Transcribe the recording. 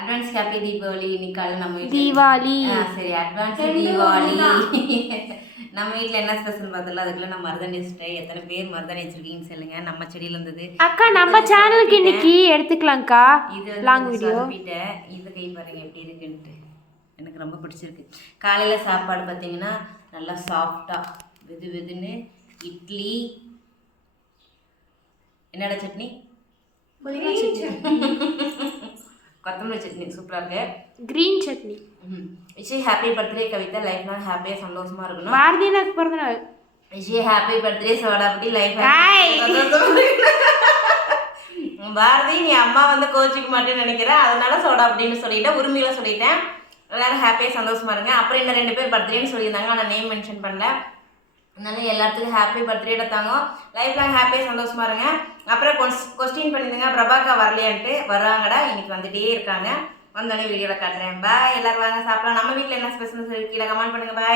Advance happy Deepavali. இன்னைக்கு காலையில் நம்ம வீட்டில் தீபாவளி சரி அட்வான்ஸ் தீபாவளி. நம்ம வீட்டில் என்ன ஸ்பெஷல் பார்த்தல அதுக்குள்ள நான் மருதாணி வச்சுட்டேன். எத்தனை பேர் மருதாணி வச்சிருக்கீங்கன்னு சொல்லுங்க. நம்ம செடியில இருந்தது அக்கா. நம்ம சேனலுக்கு இன்னைக்கு எடுத்துக்கலாம்க்கா. இது லாங் வீடியோ சொதப்பிட்டேன். இது கை பாருங்க எப்படி இருக்குன்ட்டு. எனக்கு ரொம்ப பிடிச்சிருக்கு. காலையில் சாப்பாடு பார்த்தீங்கன்னா நல்லா சாஃப்டாக வெது வெதுன்னு இட்லி. என்னடா சட்னி? புதினா சட்னி. கொத்தமல்லி சட்னி சூப்பராக இருக்கு. Green chutney. Wish happy birthday Kavitha. Life long ஹாப்பியாக சந்தோஷமா இருக்கணும். பாரதி எனக்கு பிறந்த நாள். விஷ் ஹாப்பி பர்த்டே சோடாபுட்டி. லைஃப் பாரதி நீ அம்மா வந்து கோச்சிக்க மாட்டேன்னு நினைக்கிறேன். அதனால சோடா அப்படின்னு சொல்லிட்டேன். உரிமையில சொல்லிட்டேன். எல்லாரும் ஹாப்பியாக சந்தோஷமா இருங்க. அப்புறம் இன்னும் 2 பேர் பர்த்டேன்னு சொல்லியிருந்தாங்க. ஆனால் நேம் மென்ஷன் பண்ணல. அதனால எல்லாத்துக்கும் ஹாப்பி பர்த்டே எடுத்தாங்க. லைஃப் லாங் ஹாப்பியாக சந்தோஷமா இருங்க. அப்புறம் கொஸ்டின் பண்ணியிருந்தேங்க பிரபாக்கா வரலையான்ட்டு. வர்றாங்கடா, இன்னைக்கு வந்துட்டே இருக்காங்க. வந்தோடனே வீடியோவில் காட்டுறேன். பாய். எல்லாரும் வாங்க சாப்பிடலாம். நம்ம வீட்டில் என்ன ஸ்பெஷல் கீழே கமெண்ட் பண்ணுங்க. பாய்.